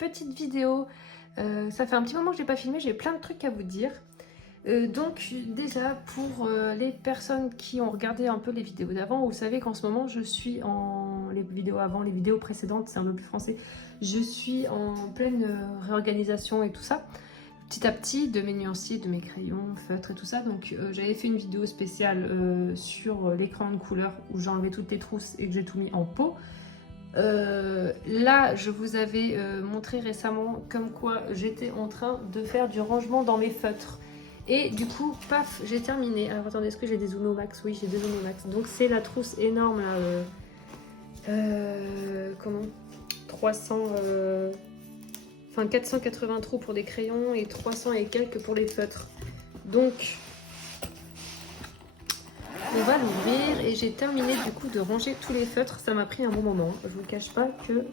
petite vidéo. Ça fait un petit moment que je n'ai pas filmé, j'ai plein de trucs à vous dire. Donc déjà pour les personnes qui ont regardé un peu les vidéos d'avant, vous savez qu'en ce moment je suis en... Les vidéos avant, les vidéos précédentes, c'est un peu plus français. Je suis en pleine réorganisation et tout ça. Petit à petit, de mes nuanciers, de mes crayons, feutres et tout ça. Donc j'avais fait une vidéo spéciale sur les crayons de couleur où j'ai enlevé toutes les trousses et que j'ai tout mis en pot. Là, je vous avais montré récemment comme quoi j'étais en train de faire du rangement dans mes feutres. Et du coup, paf, j'ai terminé. Alors attendez, est-ce que j'ai des Uno Max? Oui, j'ai des Uno Max. Donc c'est la trousse énorme là. Comment 300... Enfin 480 trous pour des crayons et 300 et quelques pour les feutres. Donc on va l'ouvrir et j'ai terminé du coup de ranger tous les feutres. Ça m'a pris un bon moment. Je vous cache pas que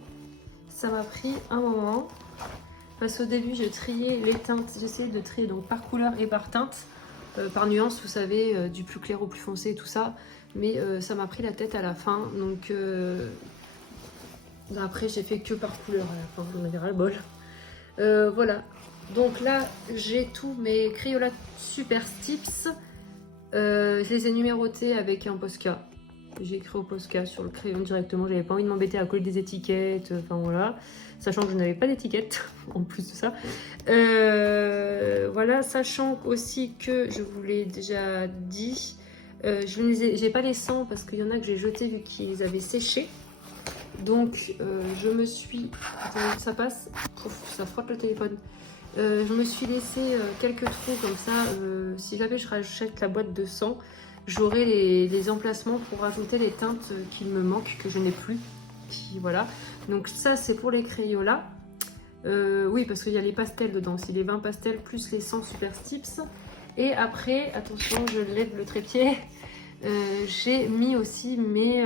ça m'a pris un moment. Parce qu'au début j'ai trié les teintes. J'essayais de trier donc par couleur et par teinte. Par nuance, vous savez, du plus clair au plus foncé et tout ça. Mais ça m'a pris la tête à la fin. Donc après j'ai fait que par couleur à la fin. J'en avais ras le bol. Voilà, donc là j'ai tous mes Crayola Super Stips. Je les ai numérotés avec un Posca. J'ai écrit au Posca sur le crayon directement. J'avais pas envie de m'embêter à coller des étiquettes. Enfin voilà, sachant que je n'avais pas d'étiquette en plus de ça. Voilà, sachant aussi que je vous l'ai déjà dit, j'ai pas les 100 parce qu'il y en a que j'ai jeté vu qu'ils avaient séché. Donc je me suis... Attendez, ça passe. Ouf, ça frotte le téléphone. Je me suis laissé quelques trous comme ça. Si jamais je rachète la boîte de 100, j'aurai les emplacements pour rajouter les teintes qu'il me manque, que je n'ai plus. Voilà. Donc ça c'est pour les Crayola. Oui, parce qu'il y a les pastels dedans. C'est les 20 pastels plus les 100 Super Stips. Et après, attention, je lève le trépied. J'ai mis aussi mes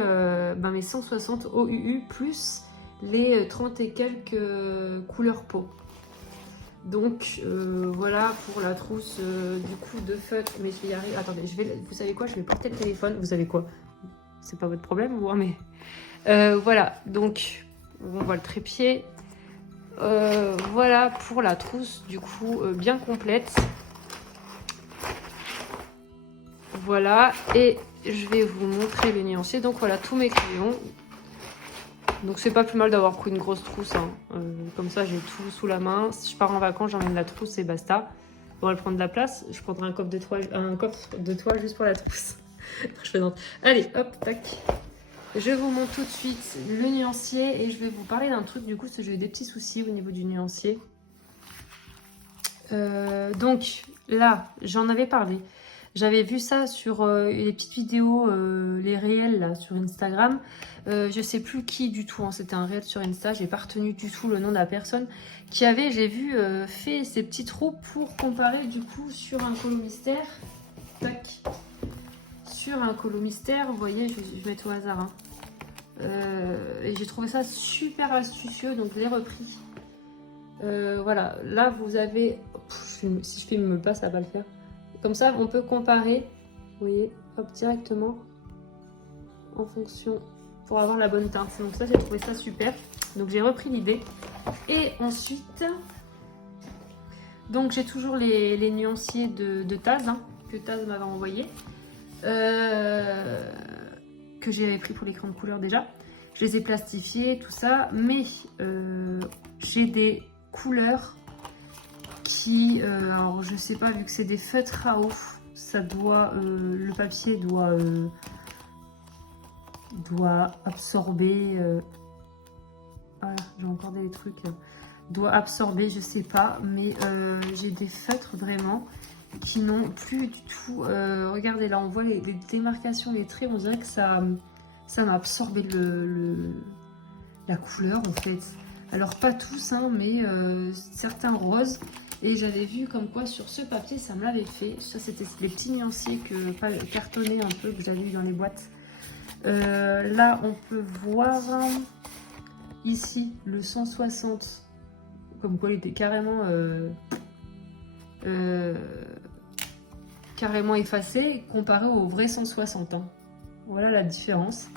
160 OUU plus les 30 et quelques couleurs peau. Donc voilà pour la trousse du coup de feutre. Mais je vais y arriver. Attendez, vous savez quoi? Je vais porter le téléphone. Vous savez quoi? C'est pas votre problème, moi, mais voilà. Donc on voit le trépied. Voilà pour la trousse du coup bien complète. Voilà, et je vais vous montrer les nuanciers. Donc voilà, tous mes crayons. Donc c'est pas plus mal d'avoir pris une grosse trousse. Hein. Comme ça, j'ai tout sous la main. Si je pars en vacances, j'emmène la trousse et basta. On va prendre de la place. Je prendrai un coffre de toile juste pour la trousse. Je plaisante. Allez, hop, tac. Je vous montre tout de suite le nuancier et je vais vous parler d'un truc du coup, parce que j'ai eu des petits soucis au niveau du nuancier. Donc là, j'en avais parlé. J'avais vu ça sur les petites vidéos, les réels là, sur Instagram. Je sais plus qui du tout, hein, c'était un réel sur Insta. J'ai pas retenu du tout le nom de la personne qui avait, j'ai vu, fait ces petits trous pour comparer du coup sur un colo mystère. Tac. Sur un colo mystère, vous voyez, je vais mettre au hasard. Hein. Et j'ai trouvé ça super astucieux, donc je l'ai repris. Voilà, là vous avez... si je filme pas, ça va pas le faire. Comme ça, on peut comparer, vous voyez, hop, directement en fonction pour avoir la bonne teinte. Donc ça, j'ai trouvé ça super. Donc j'ai repris l'idée. Et ensuite, donc j'ai toujours les nuanciers de Taz, hein, que Taz m'avait envoyé, que j'avais pris pour l'écran de couleur déjà. Je les ai plastifiés, tout ça, mais j'ai des couleurs qui, alors je sais pas, vu que c'est des feutres à eau, ça doit, le papier doit absorber, voilà, j'ai encore des trucs, doit absorber, je sais pas, mais j'ai des feutres vraiment qui n'ont plus du tout, regardez là, on voit les démarcations, les traits, on dirait que ça m'a absorbé la couleur en fait. Alors pas tous, hein, mais certains roses. Et j'avais vu comme quoi sur ce papier, ça me l'avait fait. Ça, c'était les petits nuanciers cartonnés un peu que j'avais eu dans les boîtes. Là, on peut voir ici le 160. Comme quoi, il était carrément, carrément effacé comparé au vrai 160. Hein. Voilà la différence.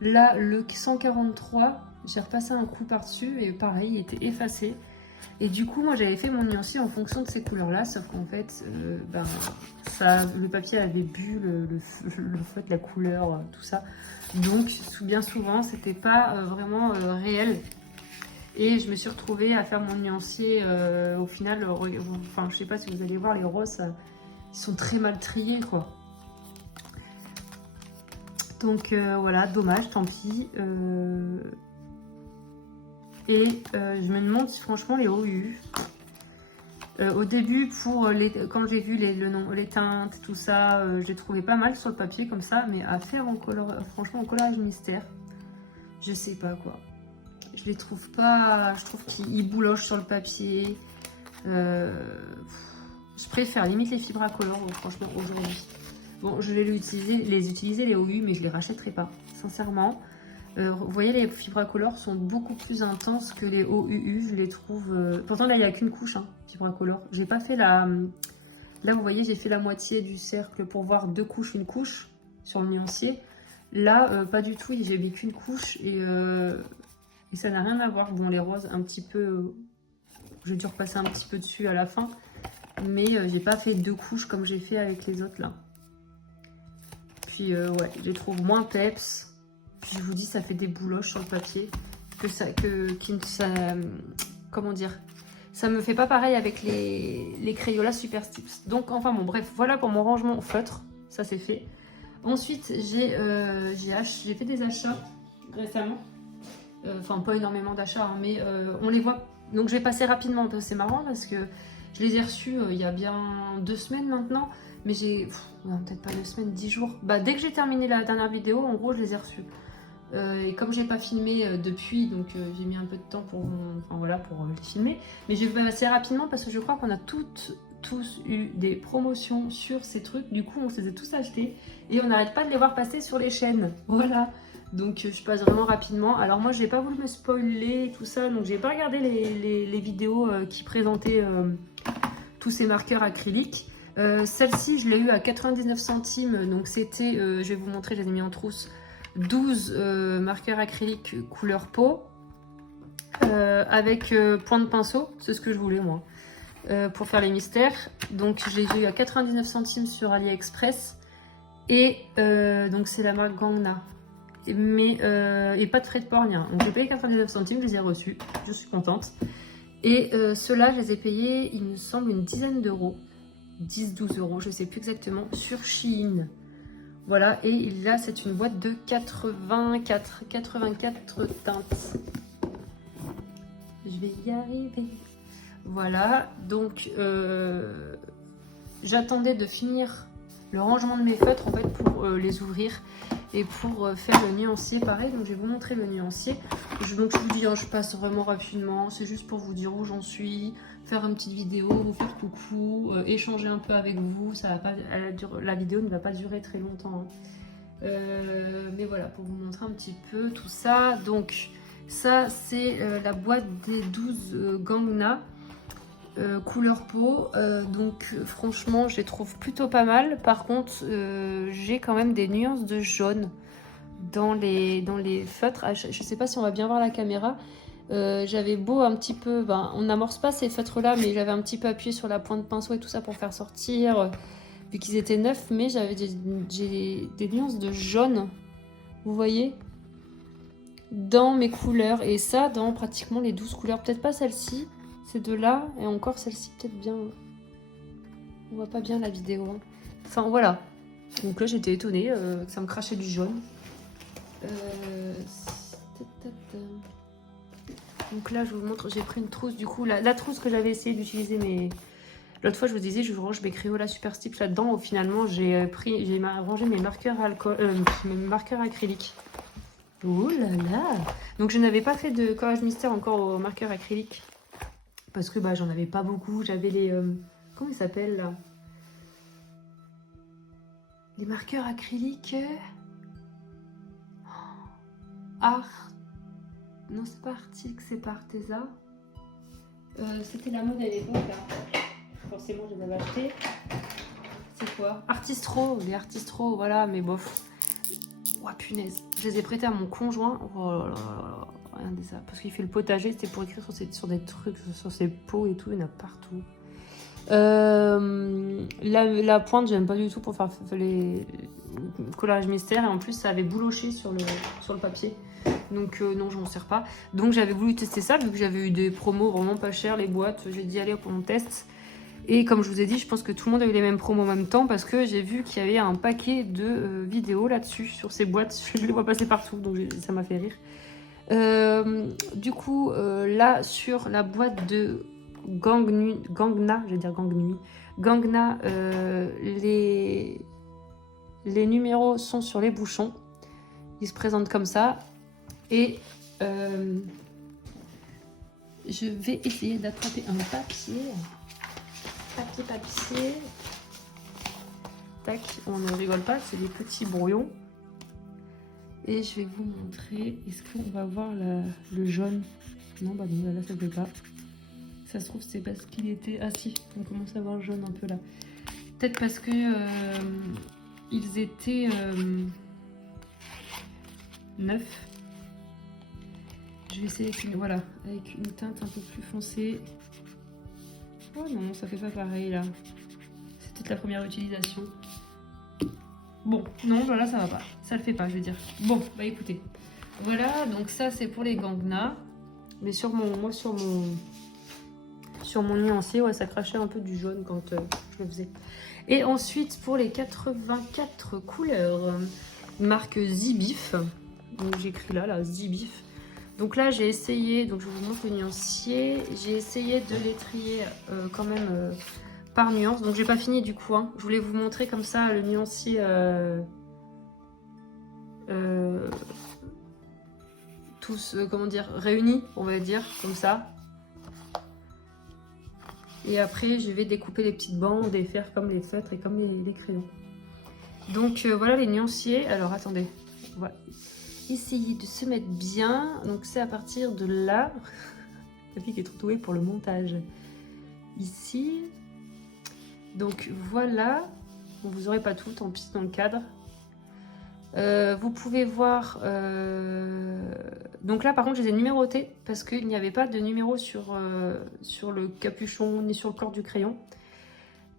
Là, le 143, J'ai repassé un coup par-dessus et pareil, il était effacé. Et du coup, moi j'avais fait mon nuancier en fonction de ces couleurs-là, sauf qu'en fait, le papier avait bu le feutre, la couleur, tout ça. Donc, bien souvent, c'était pas vraiment réel. Et je me suis retrouvée à faire mon nuancier. Au final, enfin, je sais pas si vous allez voir, les roses, ils sont très mal triés, quoi. Donc voilà, dommage, tant pis. Je me demande si franchement les OU. Au début, quand j'ai vu les teintes, tout ça, je les trouvais pas mal sur le papier comme ça, mais à faire franchement en coloriage mystère, je sais pas quoi. Je les trouve pas, je trouve qu'ils boulochent sur le papier. Je préfère limite les fibres à color, franchement, aujourd'hui. Bon, je vais les utiliser les OU, mais je les rachèterai pas, sincèrement. Vous voyez, les fibres à color sont beaucoup plus intenses que les OUU, je les trouve... Pourtant, là, il n'y a qu'une couche, hein, fibres à color. J'ai pas fait la... Là, vous voyez, j'ai fait la moitié du cercle pour voir deux couches, une couche sur le nuancier. Là, pas du tout, j'ai mis qu'une couche et ça n'a rien à voir. Bon, les roses, un petit peu... J'ai dû repasser un petit peu dessus à la fin, mais j'ai pas fait deux couches comme j'ai fait avec les autres, là. Puis, ouais, je les trouve moins peps. Puis je vous dis, ça fait des bouloches sur le papier. Comment dire, ça me fait pas pareil avec les Crayolas Super Stips. Donc enfin bon, bref, voilà pour mon rangement au feutre. Ça c'est fait. Ensuite, j'ai fait des achats récemment. Enfin, pas énormément d'achats, hein, mais on les voit. Donc je vais passer rapidement. C'est marrant parce que je les ai reçus il y a bien 2 semaines maintenant. Mais j'ai... peut-être pas 2 semaines, 10 jours. Bah, dès que j'ai terminé la dernière vidéo, en gros, je les ai reçus. Et comme j'ai pas filmé depuis, donc j'ai mis un peu de temps pour les filmer. Mais je vais passer rapidement parce que je crois qu'on a tous eu des promotions sur ces trucs. Du coup, on se les a tous achetés et on n'arrête pas de les voir passer sur les chaînes. Voilà. Donc je passe vraiment rapidement. Alors moi, j'ai pas voulu me spoiler tout ça, donc j'ai pas regardé les vidéos qui présentaient tous ces marqueurs acryliques. Celle-ci, je l'ai eu à 99 centimes, donc c'était, je vais vous montrer, je les ai mis en trousse. 12 marqueurs acryliques couleur peau avec point de pinceau, c'est ce que je voulais moi, pour faire les mystères. Donc je les ai eu à 99 centimes sur AliExpress et donc c'est la marque Gangna. Mais et pas de frais de port ni rien. Donc j'ai payé 99 centimes, je les ai reçus, je suis contente. Et ceux-là, je les ai payés, il me semble, une dizaine d'euros, 10-12 euros, je sais plus exactement, sur Shein. Voilà, et là c'est une boîte de 84 teintes. Je vais y arriver. Voilà, donc j'attendais de finir le rangement de mes feutres en fait pour les ouvrir et pour faire le nuancier pareil. Donc je vais vous montrer le nuancier. Donc je vous dis, hein, je passe vraiment rapidement, c'est juste pour vous dire où j'en suis, faire une petite vidéo, vous faire coucou, échanger un peu avec vous. Ça va pas, la vidéo ne va pas durer très longtemps, hein. Mais voilà, pour vous montrer un petit peu tout ça. Donc ça c'est la boîte des 12 Gangna couleur peau. Donc franchement je les trouve plutôt pas mal. Par contre j'ai quand même des nuances de jaune dans les feutres. Je sais pas si on va bien voir la caméra. J'avais beau un petit peu, on n'amorce pas ces feutres là, mais j'avais un petit peu appuyé sur la pointe de pinceau et tout ça pour faire sortir, vu qu'ils étaient neufs, mais j'avais des nuances de jaune, vous voyez, dans mes couleurs, et ça dans pratiquement les 12 couleurs, peut-être pas celle-ci, ces deux-là, et encore celle-ci peut-être bien, on voit pas bien la vidéo, hein. Enfin voilà, donc là j'étais étonnée que ça me crachait du jaune. Donc là je vous montre, j'ai pris une trousse, du coup la trousse que j'avais essayé d'utiliser, mais l'autre fois je vous disais je range mes Crayolas Super Stips là-dedans. Finalement j'ai rangé mes marqueurs acryliques. Ouh là là. Donc je n'avais pas fait de collage mystère encore aux marqueurs acryliques parce que j'en avais pas beaucoup. J'avais les comment ils s'appellent là, les marqueurs acryliques non, c'est pas Arctic, c'est pas Arteza. C'était la mode à l'époque, là. Forcément, je les avais achetés. C'est quoi? Artistro, les Artistro, voilà, mais bof. Oh, punaise. Je les ai prêtés à mon conjoint. Oh là là là. rien des ça. Parce qu'il fait le potager, c'était pour écrire sur des trucs, sur ses pots et tout, il y en a partout. La pointe, j'aime pas du tout pour faire les collages mystères. Et en plus, ça avait bouloché sur le papier. Donc non, je m'en sers pas. Donc j'avais voulu tester ça, vu que j'avais eu des promos vraiment pas chères, les boîtes. J'ai dit, allez, on teste. Et comme je vous ai dit, je pense que tout le monde a eu les mêmes promos en même temps parce que j'ai vu qu'il y avait un paquet de vidéos là-dessus, sur ces boîtes. Je les vois passer partout, donc ça m'a fait rire. Du coup, là, sur la boîte de Gangna, je vais dire Gangna, les numéros sont sur les bouchons. Ils se présentent comme ça. Et je vais essayer d'attraper un papier. Papier. Tac, on ne rigole pas, c'est des petits brouillons. Et je vais vous montrer. Est-ce qu'on va voir le jaune? Non, bah non, là ça ne plaît pas. Ça se trouve, c'est parce qu'il était... Ah si, on commence à voir le jaune un peu là. Peut-être parce que ils étaient neufs. Je vais essayer voilà, avec une teinte un peu plus foncée. Oh non, ça fait pas pareil là. C'est peut-être la première utilisation. Bon, non, voilà, ça va pas. Ça le fait pas, je veux dire. Bon, bah écoutez. Voilà, donc ça c'est pour les Gangna. Mais sur mon nuancier, ouais, ça crachait un peu du jaune quand je le faisais. Et ensuite, pour les 84 couleurs, marque Zibif. Donc j'écris là, Zibif. Donc là, j'ai essayé, donc je vous montre le nuancier. J'ai essayé de les trier quand même par nuance. Donc j'ai pas fini du coup. Hein. Je voulais vous montrer comme ça le nuancier tous, comment dire, réunis, on va dire, comme ça. Et après, je vais découper les petites bandes et faire comme les feutres et comme les crayons. Donc voilà les nuanciers. Alors attendez, on va essayer de se mettre bien. Donc c'est à partir de là. La fille qui est trop douée pour le montage. Ici. Donc voilà. Bon, vous n'aurez pas tout, tant pis dans le cadre. Vous pouvez voir... Donc là par contre je les ai numérotés parce qu'il n'y avait pas de numéro sur le capuchon ni sur le corps du crayon.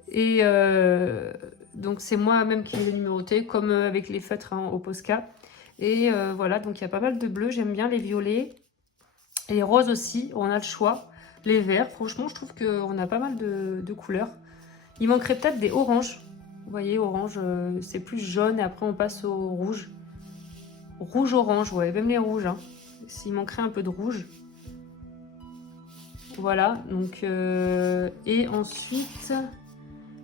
Et donc c'est moi-même qui l'ai numéroté comme avec les feutres hein, au Posca. Et voilà, donc il y a pas mal de bleus, j'aime bien les violets. Et les roses aussi, on a le choix. Les verts, franchement je trouve qu'on a pas mal de couleurs. Il manquerait peut-être des oranges. Vous voyez, orange, c'est plus jaune et après on passe au rouge. Rouge-orange, ouais, même les rouges. Hein. S'il manquerait un peu de rouge. Voilà, donc... et ensuite,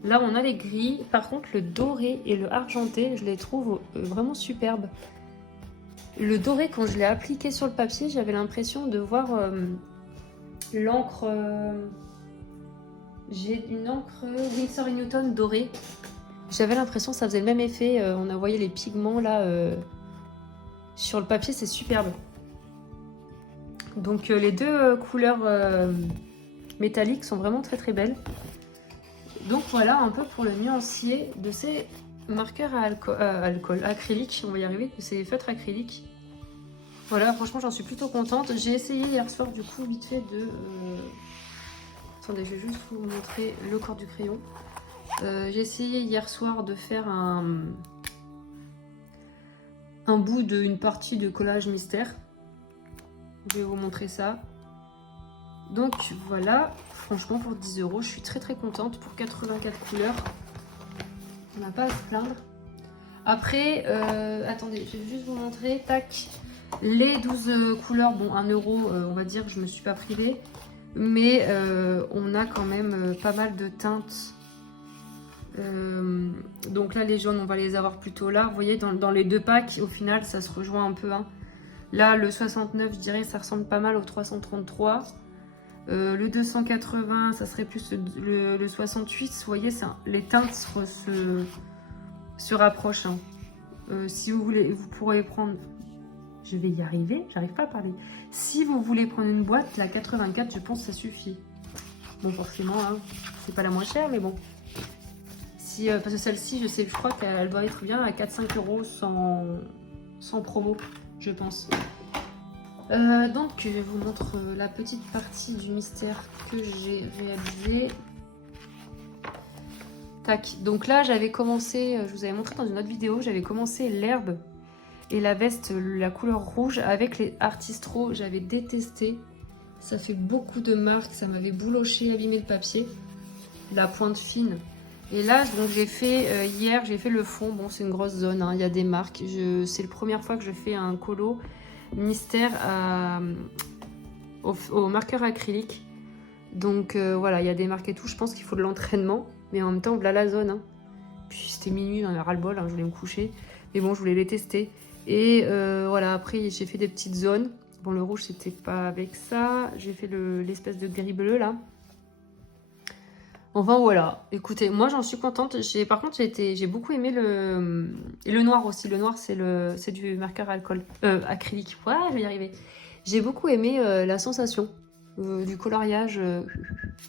là on a les gris. Par contre, le doré et le argenté, je les trouve vraiment superbes. Le doré, quand je l'ai appliqué sur le papier, j'avais l'impression de voir l'encre... J'ai une encre Winsor & Newton dorée. J'avais l'impression que ça faisait le même effet. On a voyé les pigments là sur le papier, c'est superbe. Donc les deux couleurs métalliques sont vraiment très très belles. Donc voilà un peu pour le nuancier de ces marqueurs à alcool, acrylique, on va y arriver, de ces feutres acryliques. Voilà, franchement j'en suis plutôt contente. J'ai essayé hier soir du coup vite fait de... Attendez, je vais juste vous montrer le corps du crayon. J'ai essayé hier soir de faire un bout d'une partie de collage mystère. Je vais vous montrer ça. Donc voilà, franchement pour 10 €, je suis très très contente pour 84 couleurs. On n'a pas à se plaindre. Après, attendez, je vais juste vous montrer. Tac, les 12 couleurs, bon 1 €, on va dire, je me suis pas privée. Mais on a quand même pas mal de teintes. Donc là les jaunes on va les avoir plutôt là. Vous voyez dans les deux packs au final ça se rejoint un peu. Hein. Là le 69 je dirais ça ressemble pas mal au 333. Le 280 ça serait plus le 68. Vous voyez ça, les teintes se rapprochent. Hein. Si vous voulez vous pourrez prendre... Je vais y arriver, j'arrive pas à parler. Si vous voulez prendre une boîte, la 84, je pense que ça suffit. Bon, forcément, hein, c'est pas la moins chère, mais bon. Si, parce que celle-ci, je crois qu'elle doit être bien à 4-5 € sans promo, je pense. Donc je vous montre la petite partie du mystère que j'ai réalisé. Tac. Donc là j'avais commencé, je vous avais montré dans une autre vidéo, j'avais commencé l'herbe et la veste, la couleur rouge avec les Artistro. J'avais détesté. Ça fait beaucoup de marques, ça m'avait bouloché, abîmé le papier. La pointe fine. Et là, donc j'ai fait hier, j'ai fait le fond. Bon, c'est une grosse zone, hein, il y a des marques. C'est la première fois que je fais un colo mystère au marqueur acrylique. Donc voilà, il y a des marques et tout. Je pense qu'il faut de l'entraînement. Mais en même temps, voilà la zone. Hein. Puis c'était minuit, on a ras-le-bol, hein, je voulais me coucher. Mais bon, je voulais les tester. Et voilà, après, j'ai fait des petites zones. Bon, le rouge, c'était pas avec ça. J'ai fait l'espèce de gris bleu, là. Enfin, voilà. Écoutez, moi, j'en suis contente. Par contre, j'ai beaucoup aimé et le noir aussi. Le noir, c'est du marqueur acrylique. Ouais, je vais y arriver. J'ai beaucoup aimé la sensation du coloriage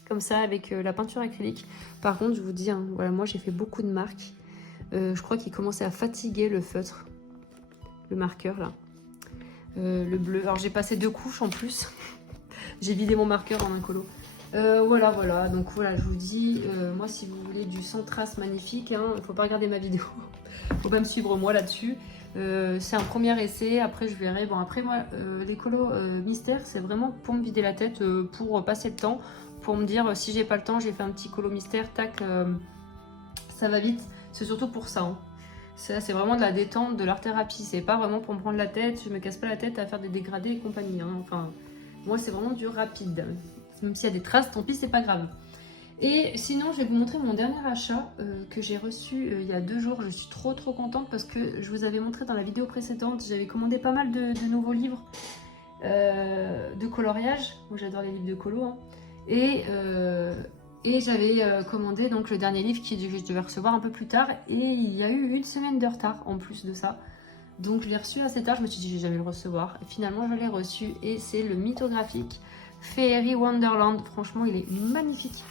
comme ça, avec la peinture acrylique. Par contre, je vous dis, hein, voilà, moi, j'ai fait beaucoup de marques. Je crois qu'il commençait à fatiguer le feutre. Le marqueur, là. Le bleu. Alors j'ai passé 2 couches en plus. J'ai vidé mon marqueur en un colo. Voilà. Donc voilà, je vous dis, moi si vous voulez du sans trace magnifique, hein, il ne faut pas regarder ma vidéo. Faut pas me suivre moi là-dessus. C'est un premier essai. Après je verrai. Bon après moi, les colos mystère, c'est vraiment pour me vider la tête, pour passer le temps, pour me dire si j'ai pas le temps, j'ai fait un petit colo mystère, tac, ça va vite. C'est surtout pour ça. Hein. C'est vraiment de la détente, de l'art thérapie. C'est pas vraiment pour me prendre la tête. Je me casse pas la tête à faire des dégradés et compagnie. Hein. Enfin, moi, c'est vraiment du rapide. Même s'il y a des traces, tant pis, c'est pas grave. Et sinon, je vais vous montrer mon dernier achat que j'ai reçu il y a 2 jours. Je suis trop contente parce que je vous avais montré dans la vidéo précédente. J'avais commandé pas mal de nouveaux livres de coloriage. Moi, j'adore les livres de colo. Hein. Et j'avais commandé donc le dernier livre que je devais recevoir un peu plus tard. Et il y a eu 1 semaine de retard en plus de ça. Donc je l'ai reçu assez tard, je me suis dit je vais jamais le recevoir. Et finalement je l'ai reçu et c'est le mythographique Fairy Wonderland. Franchement il est magnifique.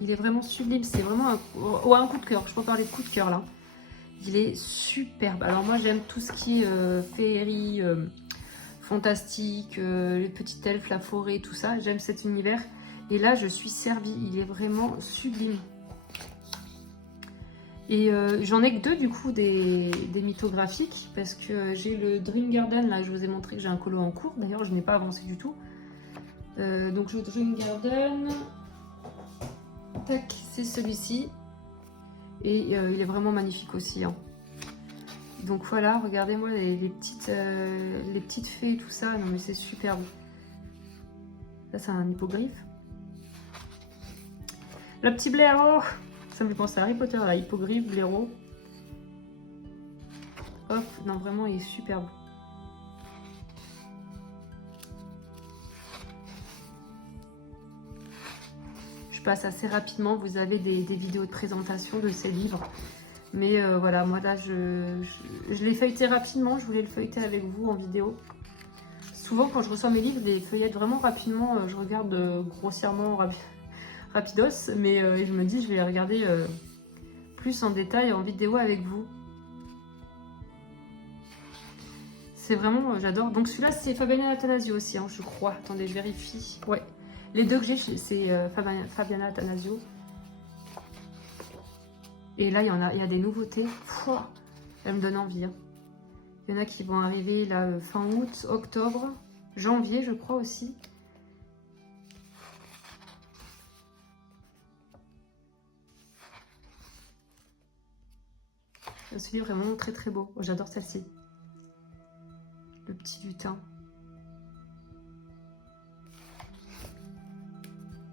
Il est vraiment sublime. C'est vraiment un coup de cœur. Je peux parler de coup de cœur là. Il est superbe. Alors moi j'aime tout ce qui est féerie, fantastique, les petites elfes, la forêt, tout ça. J'aime cet univers. Et là, je suis servie. Il est vraiment sublime. Et j'en ai que 2 du coup des mythographiques. Parce que j'ai le Dream Garden. Là, je vous ai montré que j'ai un colo en cours. D'ailleurs, je n'ai pas avancé du tout. Donc le Dream Garden. Tac, c'est celui-ci. Et il est vraiment magnifique aussi. Hein. Donc voilà, regardez-moi les petites fées et tout ça. Non mais c'est superbe. Là, c'est un hippogriffe. Le petit blaireau, ça me fait penser à Harry Potter, là, hippogriffe, blaireau. Hop, non vraiment il est superbe. Je passe assez rapidement, vous avez des vidéos de présentation de ces livres. Mais voilà, moi là je l'ai feuilleté rapidement, je voulais le feuilleter avec vous en vidéo. Souvent quand je reçois mes livres, des feuillettes vraiment rapidement, je regarde grossièrement rapidos, mais je me dis je vais les regarder plus en détail en vidéo avec vous. C'est vraiment, j'adore. Donc celui-là c'est Fabiana Attanasio aussi, hein, je crois. Attendez, je vérifie. Ouais, les 2 que j'ai c'est Fabiana Attanasio. Et là il y a des nouveautés. Pouah, elles me donnent envie. Hein. Il y en a qui vont arriver là fin août, octobre, janvier je crois aussi. Ce livre est vraiment très beau. J'adore celle-ci. Le petit lutin.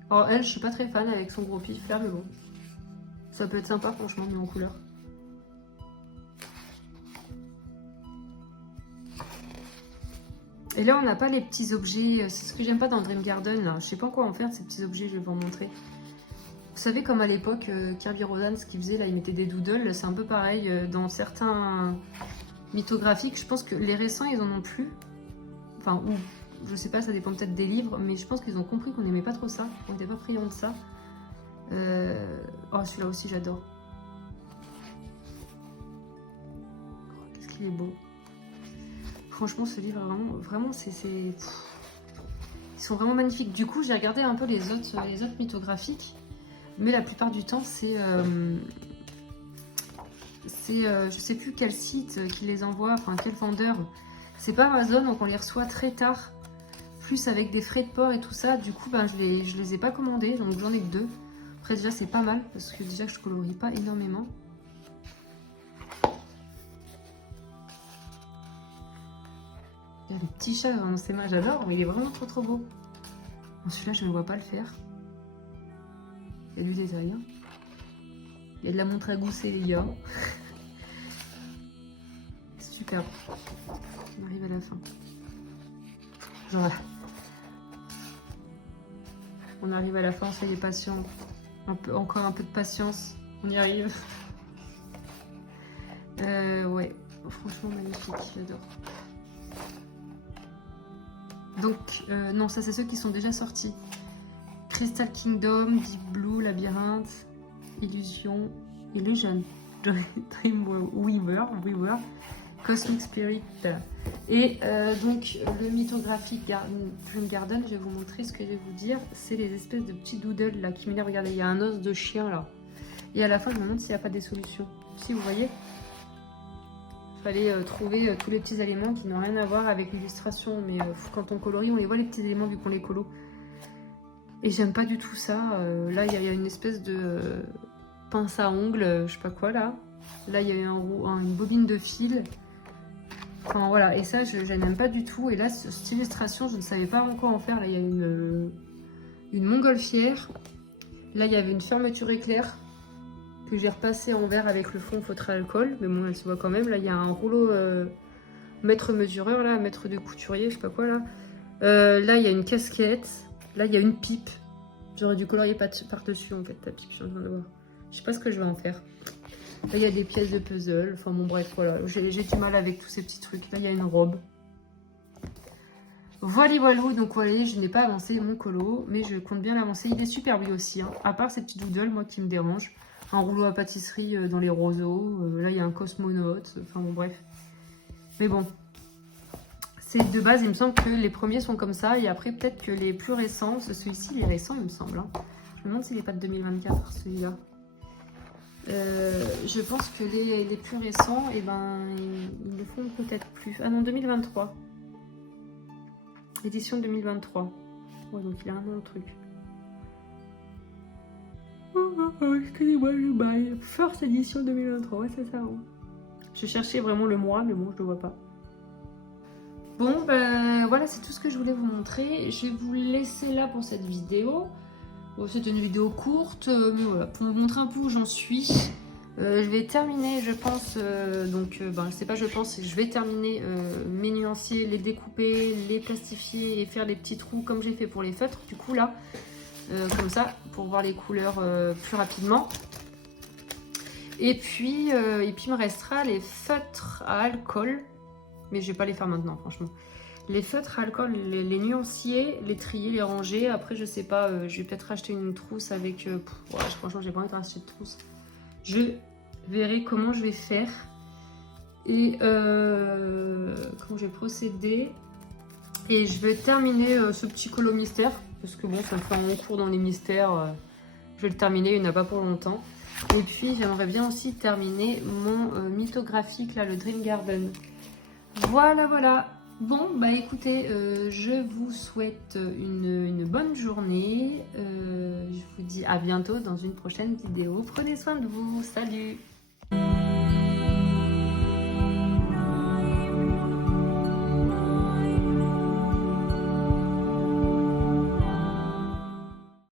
Alors elle, je suis pas très fan avec son gros pif là, mais bon. Ça peut être sympa franchement, mais en couleur. Et là, on n'a pas les petits objets. C'est ce que j'aime pas dans le Dream Garden. Là. Je sais pas quoi en faire de ces petits objets, je vais vous en montrer. Vous savez, comme à l'époque, Kirby Rodan, ce qu'il faisait, là, il mettait des doodles. C'est un peu pareil dans certains mythographiques. Je pense que les récents, ils en ont plus. Enfin, ou je sais pas, ça dépend peut-être des livres, mais je pense qu'ils ont compris qu'on n'aimait pas trop ça. On n'était pas friands de ça. Oh, celui-là aussi, j'adore. Oh, qu'est-ce qu'il est beau. Franchement, ce livre, vraiment c'est... qui sont vraiment magnifiques. Du coup, j'ai regardé un peu les autres mythographiques, mais la plupart du temps, c'est je sais plus quel site qui les envoie, enfin quel vendeur. C'est pas Amazon, donc on les reçoit très tard, plus avec des frais de port et tout ça. Du coup, ben, je les ai pas commandés, donc j'en ai que 2. Après déjà c'est pas mal, parce que déjà je colorie pas énormément. Il y a le petit chat dans ses mains, j'adore, il est vraiment trop beau. Bon, celui-là je ne vois pas le faire. Il y a du détail, hein. Il y a de la montre à gousset les gars. Super. On arrive à la fin. Genre, on arrive à la fin, soyez patients. Encore un peu de patience. On y arrive. Ouais, franchement magnifique, j'adore. Donc, non, ça c'est ceux qui sont déjà sortis. Crystal Kingdom, Deep Blue, Labyrinthe, Illusion, Dreamweaver, Cosmic Spirit. Et donc le mythographique Dream Garden, je vais vous montrer ce que je vais vous dire. C'est les espèces de petits doodles là qui m'énervent. Regardez, il y a un os de chien là. Et à la fin, je me demande s'il n'y a pas des solutions. Si vous voyez, il fallait trouver tous les petits éléments qui n'ont rien à voir avec l'illustration. Mais quand on colorie, on les voit les petits éléments vu qu'on les colo. Et j'aime pas du tout ça. Là, il y a une espèce de pince à ongles, je sais pas quoi là. Là, il y a une bobine de fil. Enfin voilà, et ça, je n'aime pas du tout. Et là, cette illustration, je ne savais pas encore en faire. Là, il y a une montgolfière. Là, il y avait une fermeture éclair que j'ai repassée en vert avec le fond feutré alcool. Mais bon, elle se voit quand même. Là, il y a un rouleau mètre mesureur, là, mètre de couturier, je sais pas quoi là. Là, il y a une casquette. Là, il y a une pipe. J'aurais dû colorier par-dessus, en fait, la pipe, je suis en train de voir. Je sais pas ce que je vais en faire. Là, il y a des pièces de puzzle. Enfin, bon, bref, voilà. J'ai du mal avec tous ces petits trucs. Là, il y a une robe. Voilà. Donc, vous voyez, je n'ai pas avancé mon colo, mais je compte bien l'avancer. Il est super lui aussi, hein. À part ces petits doodles, moi, qui me dérangent. Un rouleau à pâtisserie dans les roseaux. Là, il y a un cosmonaute. Enfin, bon, bref. Mais bon. C'est de base, il me semble que les premiers sont comme ça. Et après, peut-être que les plus récents, celui-ci, il est récent, il me semble. Hein. Je me demande s'il n'est pas de 2024, celui-là. Je pense que les plus récents, eh ben, ils le font peut-être plus. Ah non, 2023. Édition 2023. Ouais, donc il a un an le truc. Excusez-moi, je baille. First édition 2023, ouais, c'est ça. Ouais. Je cherchais vraiment le mois, mais bon, je le vois pas. Bon, ben voilà, c'est tout ce que je voulais vous montrer. Je vais vous laisser là pour cette vidéo. Bon, c'était une vidéo courte, mais voilà, pour vous montrer un peu où j'en suis. Je vais terminer, je pense, je sais pas, je vais terminer mes nuanciers, les découper, les plastifier et faire les petits trous comme j'ai fait pour les feutres. Du coup là, comme ça, pour voir les couleurs plus rapidement. Et puis il me restera les feutres à alcool. Mais je vais pas les faire maintenant, franchement. Les feutres à alcool, les nuanciers, les trier, les ranger. Après, je sais pas, je vais peut-être acheter une trousse avec... franchement, j'ai pas envie de racheter de trousse. Je verrai comment je vais faire. Et comment je vais procéder. Et je vais terminer ce petit colo mystère. Parce que bon, ça me fait un cours dans les mystères. Je vais le terminer, il n'y en a pas pour longtemps. Et puis, j'aimerais bien aussi terminer mon mythographique, là, le Dream Garden. Voilà. Bon, bah écoutez, je vous souhaite une bonne journée. Je vous dis à bientôt dans une prochaine vidéo. Prenez soin de vous. Salut!